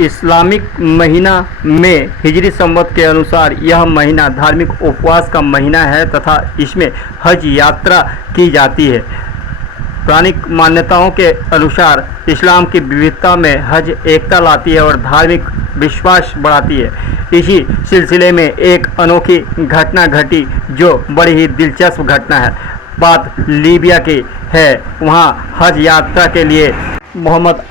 Islamic महीना में हिजरी संवत के अनुसार यह महीना धार्मिक उपवास का महीना है तथा इसमें हज यात्रा की जाती है। पौराणिक मान्यताओं के अनुसार इस्लाम की विविधता में हज एकता लाती है और धार्मिक विश्वास बढ़ाती है। इसी सिलसिले में एक अनोखी घटना घटी जो बड़ी ही दिलचस्प घटना है। बात लीबिया की है। वहाँ हज यात्रा के लिए मोहम्मद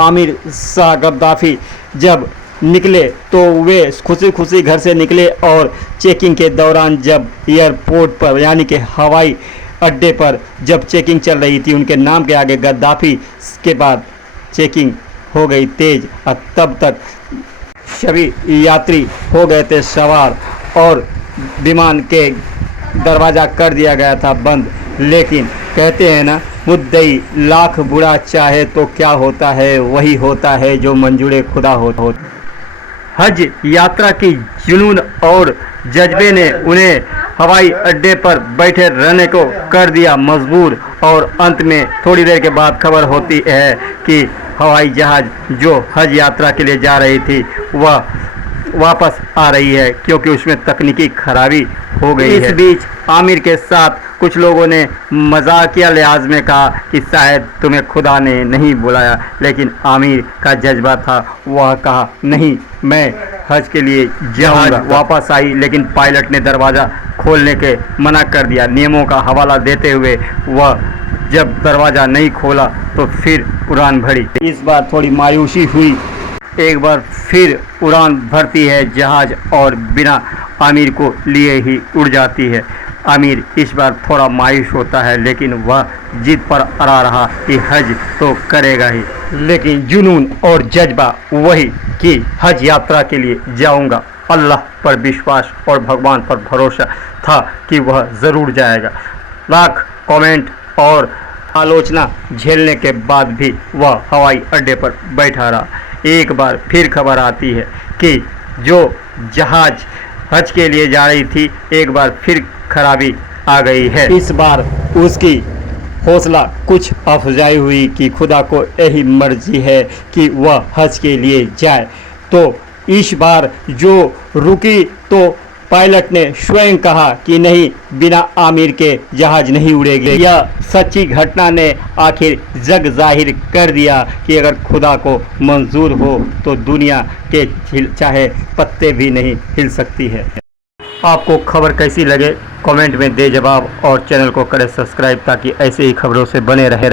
आमिर शाह गद्दाफी जब निकले तो वे खुशी खुशी घर से निकले और चेकिंग के दौरान जब एयरपोर्ट पर यानी कि हवाई अड्डे पर जब चेकिंग चल रही थी, उनके नाम के आगे गद्दाफी के बाद चेकिंग हो गई तेज और तब तक सभी यात्री हो गए थे सवार और विमान के दरवाज़ा कर दिया गया था बंद। लेकिन कहते हैं ना, मुद्दई लाख बुरा चाहे तो क्या होता है, वही होता है जो मंजूर खुदा हो। हज यात्रा की जुनून और जज्बे ने उन्हें हवाई अड्डे पर बैठे रहने को कर दिया मजबूर और अंत में थोड़ी देर के बाद खबर होती है कि हवाई जहाज़ जो हज यात्रा के लिए जा रही थी वह वापस आ रही है क्योंकि उसमें तकनीकी खराबी हो गई है। इस बीच आमिर के साथ कुछ लोगों ने मजाकिया लिहाज में कहा कि शायद तुम्हें खुदा ने नहीं बुलाया, लेकिन आमिर का जज्बा था, वह कहा नहीं, मैं हज के लिए जाऊंगा। वापस आई लेकिन पायलट ने दरवाज़ा खोलने के मना कर दिया। नियमों का हवाला देते हुए वह जब दरवाज़ा नहीं खोला तो फिर उड़ान भरी। इस बार थोड़ी मायूसी हुई। एक बार फिर उड़ान भरती है जहाज़ और बिना आमिर को लिए ही उड़ जाती है। आमिर इस बार थोड़ा मायूस होता है लेकिन वह जिद पर अड़ा रहा कि हज तो करेगा ही। लेकिन जुनून और जज्बा वही कि हज यात्रा के लिए जाऊंगा। अल्लाह पर विश्वास और भगवान पर भरोसा था कि वह ज़रूर जाएगा। लाख कमेंट और आलोचना झेलने के बाद भी वह हवाई अड्डे पर बैठा रहा। एक बार फिर खबर आती है कि जो जहाज़ हज के लिए जा रही थी एक बार फिर खराबी आ गई है। इस बार उसकी हौसला कुछ अफजाई हुई कि खुदा को यही मर्जी है कि वह हज के लिए जाए। तो इस बार जो रुकी तो पायलट ने स्वयं कहा कि नहीं, बिना आमिर के जहाज नहीं उड़ेगी। यह सच्ची घटना ने आखिर जग जाहिर कर दिया कि अगर खुदा को मंजूर हो तो दुनिया के चाहे पत्ते भी नहीं हिल सकती है। आपको खबर कैसी लगे कमेंट में दे जवाब और चैनल को करें सब्सक्राइब ताकि ऐसे ही खबरों से बने रहे।